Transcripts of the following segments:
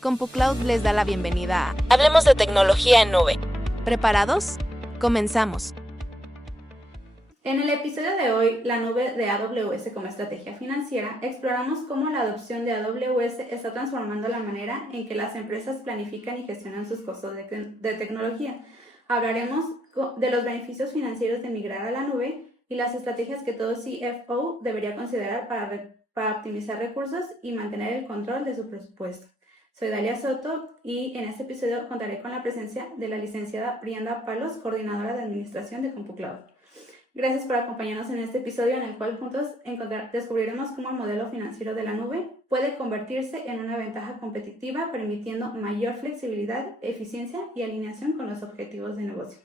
CompuCloud les da la bienvenida a Hablemos de tecnología en nube. ¿Preparados? Comenzamos. En el episodio de hoy, la nube de AWS como estrategia financiera, exploramos cómo la adopción de AWS está transformando la manera en que las empresas planifican y gestionan sus costos de tecnología. Hablaremos de los beneficios financieros de migrar a la nube y las estrategias que todo CFO debería considerar para optimizar recursos y mantener el control de su presupuesto. Soy Dalia Soto y en este episodio contaré con la presencia de la licenciada Brianda Palos, coordinadora de administración de CompuCloud. Gracias por acompañarnos en este episodio en el cual juntos descubriremos cómo el modelo financiero de la nube puede convertirse en una ventaja competitiva, permitiendo mayor flexibilidad, eficiencia y alineación con los objetivos de negocio.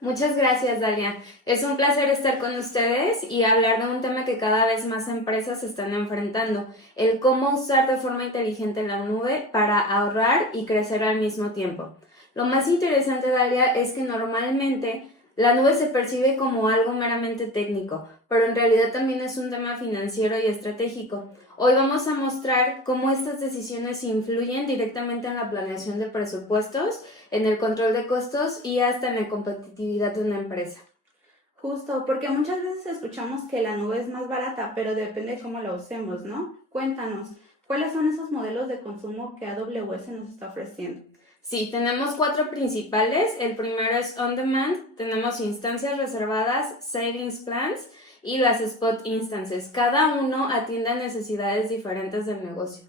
Muchas gracias, Dalia. Es un placer estar con ustedes y hablar de un tema que cada vez más empresas están enfrentando, el cómo usar de forma inteligente la nube para ahorrar y crecer al mismo tiempo. Lo más interesante, Dalia, es que normalmente la nube se percibe como algo meramente técnico, pero en realidad también es un tema financiero y estratégico. Hoy vamos a mostrar cómo estas decisiones influyen directamente en la planeación de presupuestos, en el control de costos y hasta en la competitividad de una empresa. Justo, porque muchas veces escuchamos que la nube es más barata, pero depende de cómo la usemos, ¿no? Cuéntanos, ¿cuáles son esos modelos de consumo que AWS nos está ofreciendo? Sí, tenemos 4 principales. El primero es On Demand, tenemos instancias reservadas, Savings Plans y las Spot Instances. Cada uno atiende a necesidades diferentes del negocio.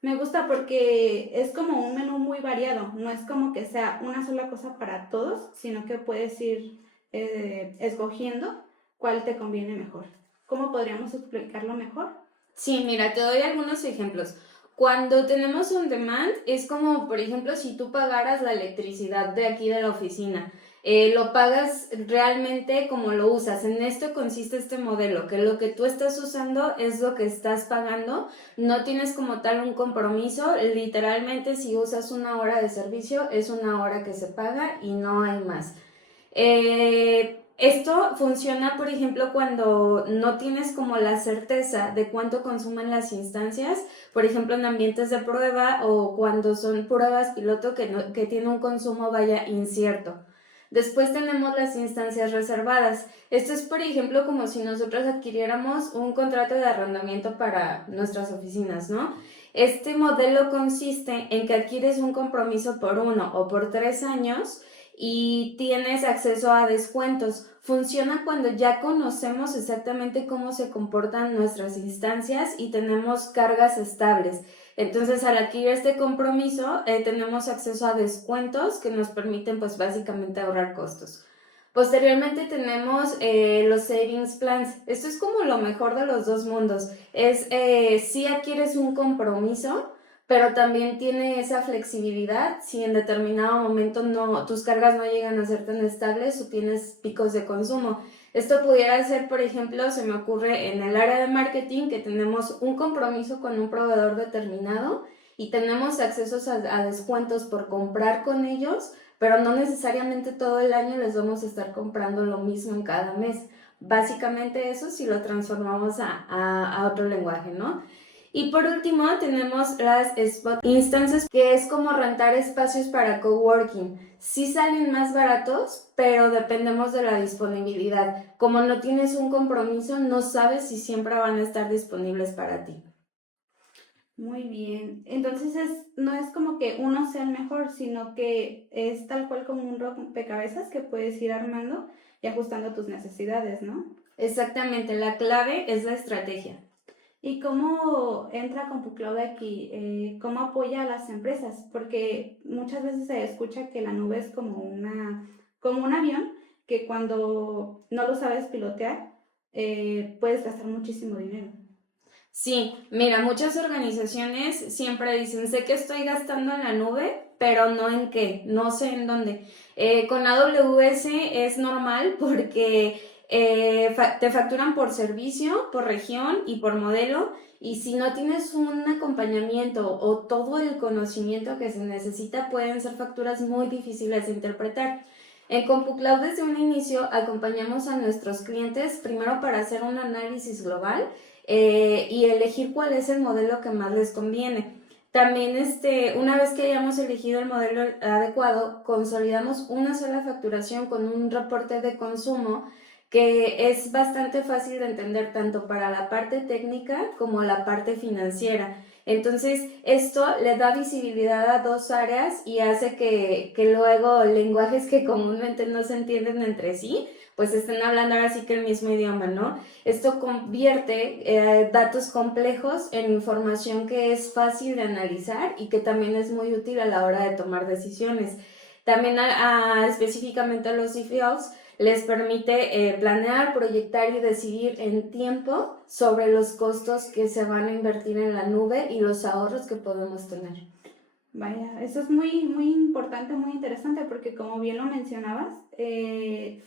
Me gusta porque es como un menú muy variado, no es como que sea una sola cosa para todos, sino que puedes ir escogiendo cuál te conviene mejor. ¿Cómo podríamos explicarlo mejor? Sí, mira, te doy algunos ejemplos. Cuando tenemos on demand es como, por ejemplo, si tú pagaras la electricidad de aquí de la oficina. Lo pagas realmente como lo usas. En esto consiste este modelo, que lo que tú estás usando es lo que estás pagando. No tienes como tal un compromiso. Literalmente, si usas una hora de servicio, es una hora que se paga y no hay más. Esto funciona, por ejemplo, cuando no tienes como la certeza de cuánto consumen las instancias, por ejemplo, en ambientes de prueba o cuando son pruebas piloto que tiene un consumo incierto. Después tenemos las instancias reservadas. Esto es, por ejemplo, como si nosotros adquiriéramos un contrato de arrendamiento para nuestras oficinas, ¿no? Este modelo consiste en que adquieres un compromiso por 1 o por 3 años y tienes acceso a descuentos. Funciona cuando ya conocemos exactamente cómo se comportan nuestras instancias y tenemos cargas estables. Entonces, al adquirir este compromiso, tenemos acceso a descuentos que nos permiten, pues, básicamente ahorrar costos. Posteriormente tenemos los Savings Plans. Esto es como lo mejor de los dos mundos. Si adquieres un compromiso, pero también tiene esa flexibilidad si en determinado momento tus cargas no llegan a ser tan estables o tienes picos de consumo. Esto pudiera ser, por ejemplo, se me ocurre en el área de marketing que tenemos un compromiso con un proveedor determinado y tenemos accesos a descuentos por comprar con ellos, pero no necesariamente todo el año les vamos a estar comprando lo mismo en cada mes. Básicamente eso si lo transformamos a otro lenguaje, ¿no? Y por último tenemos las Spot Instances, que es como rentar espacios para coworking. Sí salen más baratos, pero dependemos de la disponibilidad. Como no tienes un compromiso, no sabes si siempre van a estar disponibles para ti. Muy bien, entonces no es como que uno sea el mejor, sino que es tal cual como un rompecabezas que puedes ir armando y ajustando a tus necesidades, ¿no? Exactamente, la clave es la estrategia. ¿Y cómo entra CompuCloud aquí? ¿Cómo apoya a las empresas? Porque muchas veces se escucha que la nube es como un avión que cuando no lo sabes pilotear, puedes gastar muchísimo dinero. Sí, mira, muchas organizaciones siempre dicen, sé que estoy gastando en la nube, pero no en qué, no sé en dónde. Con AWS es normal porque te facturan por servicio, por región y por modelo, y si no tienes un acompañamiento o todo el conocimiento que se necesita, pueden ser facturas muy difíciles de interpretar. En CompuCloud desde un inicio acompañamos a nuestros clientes primero para hacer un análisis global y elegir cuál es el modelo que más les conviene. También una vez que hayamos elegido el modelo adecuado, consolidamos una sola facturación con un reporte de consumo que es bastante fácil de entender tanto para la parte técnica como la parte financiera. Entonces, esto le da visibilidad a dos áreas y hace que luego lenguajes que comúnmente no se entienden entre sí, pues estén hablando ahora sí que el mismo idioma, ¿no? Esto convierte datos complejos en información que es fácil de analizar y que también es muy útil a la hora de tomar decisiones. También específicamente a los CFOs les permite planear, proyectar y decidir en tiempo sobre los costos que se van a invertir en la nube y los ahorros que podemos tener. Vaya, eso es muy, muy importante, muy interesante, porque como bien lo mencionabas,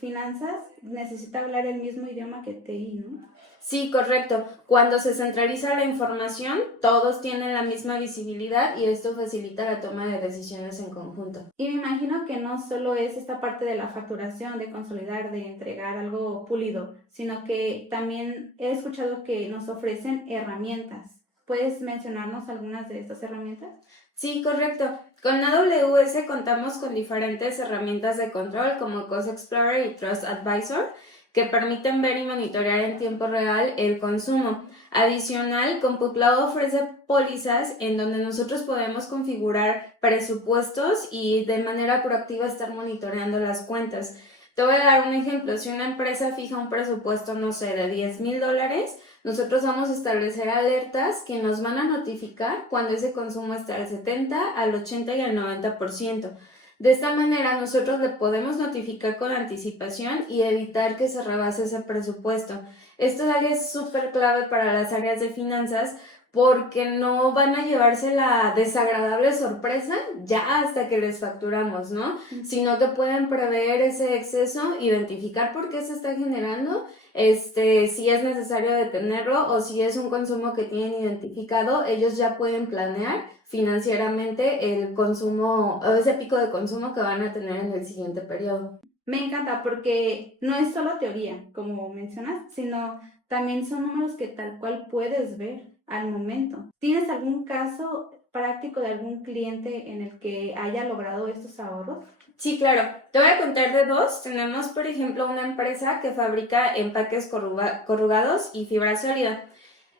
finanzas necesita hablar el mismo idioma que TI, ¿no? Sí, correcto. Cuando se centraliza la información, todos tienen la misma visibilidad y esto facilita la toma de decisiones en conjunto. Y me imagino que no solo es esta parte de la facturación, de consolidar, de entregar algo pulido, sino que también he escuchado que nos ofrecen herramientas. ¿Puedes mencionarnos algunas de estas herramientas? Sí, correcto. Con AWS contamos con diferentes herramientas de control como Cost Explorer y Trust Advisor que permiten ver y monitorear en tiempo real el consumo. Adicional, CompuCloud ofrece pólizas en donde nosotros podemos configurar presupuestos y de manera proactiva estar monitoreando las cuentas. Te voy a dar un ejemplo. Si una empresa fija un presupuesto, no sé, de $10,000, nosotros vamos a establecer alertas que nos van a notificar cuando ese consumo está al 70, al 80 y al 90%. De esta manera nosotros le podemos notificar con anticipación y evitar que se rebase ese presupuesto. Esto es súper clave para las áreas de finanzas porque no van a llevarse la desagradable sorpresa ya hasta que les facturamos, ¿no? Sino que pueden prever ese exceso, identificar por qué se está generando, si es necesario detenerlo o si es un consumo que tienen identificado, ellos ya pueden planear financieramente el consumo, o ese pico de consumo que van a tener en el siguiente periodo. Me encanta porque no es solo teoría, como mencionas, sino también son números que tal cual puedes ver al momento. ¿Tienes algún caso práctico de algún cliente en el que haya logrado estos ahorros? Sí, claro. Te voy a contar de dos. Tenemos, por ejemplo, una empresa que fabrica empaques corrugados y fibra sólida.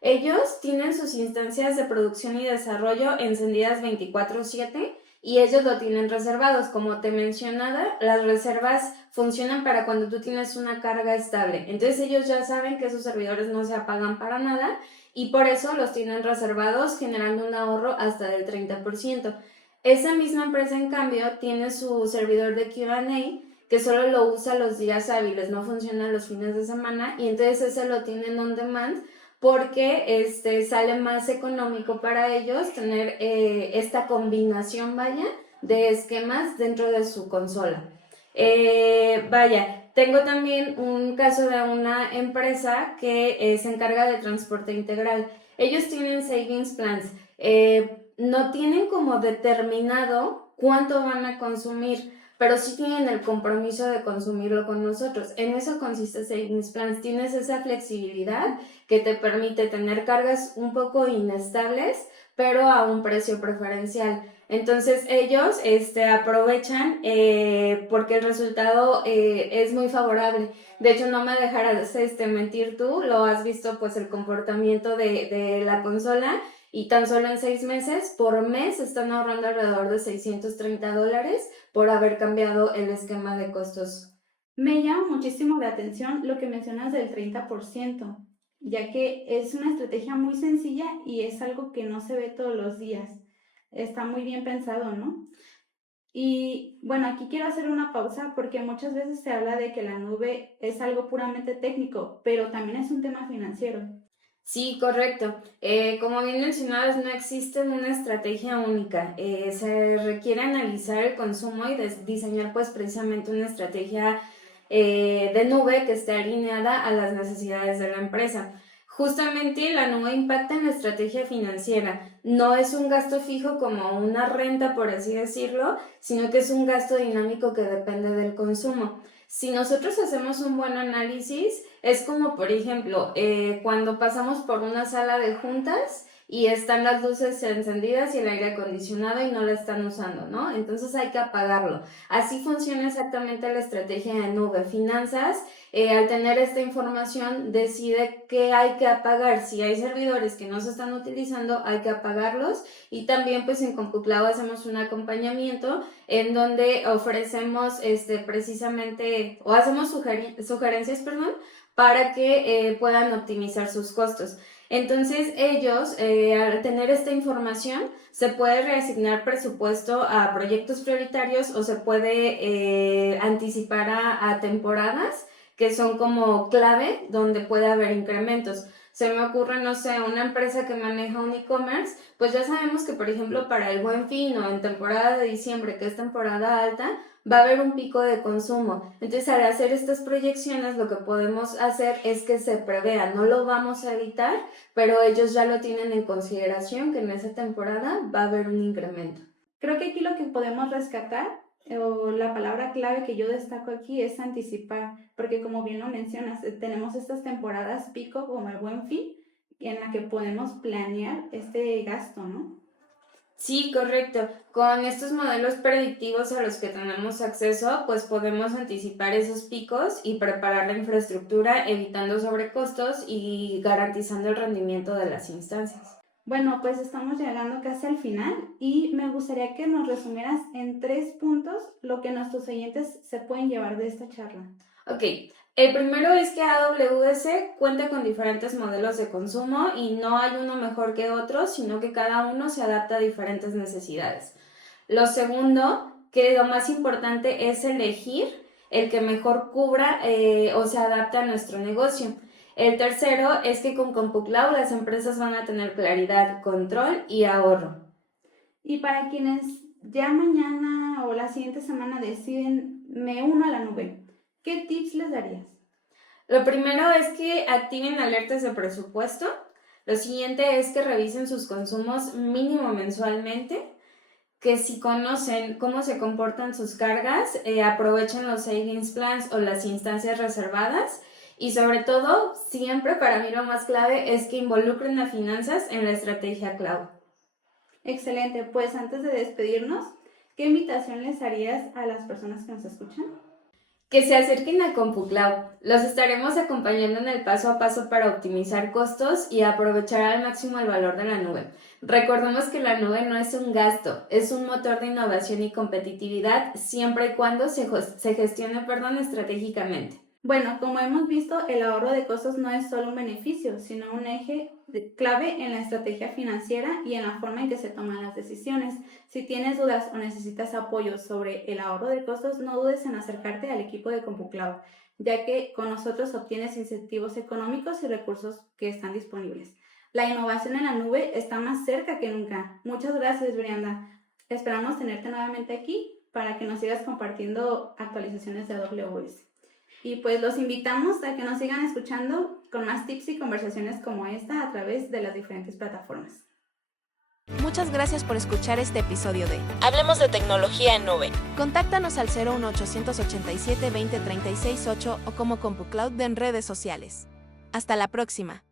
Ellos tienen sus instancias de producción y desarrollo encendidas 24/7 y ellos lo tienen reservados. Como te mencionaba, las reservas funcionan para cuando tú tienes una carga estable. Entonces ellos ya saben que esos servidores no se apagan para nada y por eso los tienen reservados, generando un ahorro hasta del 30%. Esa misma empresa, en cambio, tiene su servidor de Q&A que solo lo usa los días hábiles, no funciona los fines de semana y entonces ese lo tienen on demand porque sale más económico para ellos tener esta combinación, de esquemas dentro de su consola. Tengo también un caso de una empresa que se encarga de transporte integral. Ellos tienen savings plans, no tienen como determinado cuánto van a consumir, pero sí tienen el compromiso de consumirlo con nosotros. En eso consiste Savings Plans. Tienes esa flexibilidad que te permite tener cargas un poco inestables, pero a un precio preferencial. Entonces ellos aprovechan porque el resultado es muy favorable. De hecho, no me dejarás mentir tú, lo has visto pues el comportamiento de la consola. Y tan solo en 6 meses, por mes, están ahorrando alrededor de $630 por haber cambiado el esquema de costos. Me llama muchísimo la atención lo que mencionas del 30%, ya que es una estrategia muy sencilla y es algo que no se ve todos los días. Está muy bien pensado, ¿no? Y bueno, aquí quiero hacer una pausa porque muchas veces se habla de que la nube es algo puramente técnico, pero también es un tema financiero. Sí, correcto. Como bien mencionabas, no existe una estrategia única. Se requiere analizar el consumo y diseñar pues precisamente una estrategia de nube que esté alineada a las necesidades de la empresa. Justamente la nube impacta en la estrategia financiera. No es un gasto fijo como una renta, por así decirlo, sino que es un gasto dinámico que depende del consumo. Si nosotros hacemos un buen análisis, es como, por ejemplo, cuando pasamos por una sala de juntas y están las luces encendidas y el aire acondicionado y no la están usando, ¿no? Entonces hay que apagarlo. Así funciona exactamente la estrategia de nube. Finanzas, al tener esta información, decide qué hay que apagar. Si hay servidores que no se están utilizando, hay que apagarlos. Y también pues en CompuCloud hacemos un acompañamiento en donde ofrecemos precisamente, o hacemos sugerencias, para que puedan optimizar sus costos. Entonces ellos, al tener esta información, se puede reasignar presupuesto a proyectos prioritarios o se puede anticipar a temporadas que son como clave donde puede haber incrementos. Se me ocurre, no sé, una empresa que maneja un e-commerce, pues ya sabemos que, por ejemplo, para el Buen Fin o en temporada de diciembre, que es temporada alta, va a haber un pico de consumo. Entonces, al hacer estas proyecciones, lo que podemos hacer es que se prevea. No lo vamos a evitar, pero ellos ya lo tienen en consideración que en esa temporada va a haber un incremento. Creo que aquí lo que podemos rescatar, o la palabra clave que yo destaco aquí, es anticipar, porque como bien lo mencionas, tenemos estas temporadas pico como el Buen Fin, en la que podemos planear este gasto, ¿no? Sí, correcto. Con estos modelos predictivos a los que tenemos acceso, pues podemos anticipar esos picos y preparar la infraestructura, evitando sobrecostos y garantizando el rendimiento de las instancias. Bueno, pues estamos llegando casi al final y me gustaría que nos resumieras en 3 puntos lo que nuestros oyentes se pueden llevar de esta charla. Ok, el primero es que AWS cuenta con diferentes modelos de consumo y no hay uno mejor que otro, sino que cada uno se adapta a diferentes necesidades. Lo segundo, que lo más importante es elegir el que mejor cubra o se adapte a nuestro negocio. El tercero es que con CompuCloud las empresas van a tener claridad, control y ahorro. Y para quienes ya mañana o la siguiente semana deciden me uno a la nube, ¿qué tips les darías? Lo primero es que activen alertas de presupuesto. Lo siguiente es que revisen sus consumos mínimo mensualmente. Que si conocen cómo se comportan sus cargas, aprovechen los savings plans o las instancias reservadas. Y sobre todo, siempre para mí lo más clave es que involucren a finanzas en la estrategia cloud. Excelente, pues antes de despedirnos, ¿qué invitación les harías a las personas que nos escuchan? Que se acerquen a CompuCloud. Los estaremos acompañando en el paso a paso para optimizar costos y aprovechar al máximo el valor de la nube. Recordemos que la nube no es un gasto, es un motor de innovación y competitividad siempre y cuando se gestione estratégicamente. Bueno, como hemos visto, el ahorro de costos no es solo un beneficio, sino un eje clave en la estrategia financiera y en la forma en que se toman las decisiones. Si tienes dudas o necesitas apoyo sobre el ahorro de costos, no dudes en acercarte al equipo de CompuCloud, ya que con nosotros obtienes incentivos económicos y recursos que están disponibles. La innovación en la nube está más cerca que nunca. Muchas gracias, Brianda. Esperamos tenerte nuevamente aquí para que nos sigas compartiendo actualizaciones de AWS. Y pues los invitamos a que nos sigan escuchando con más tips y conversaciones como esta a través de las diferentes plataformas. Muchas gracias por escuchar este episodio de Hablemos de tecnología en nube. Contáctanos al 01887 20 36 8 o como CompuCloud en redes sociales. Hasta la próxima.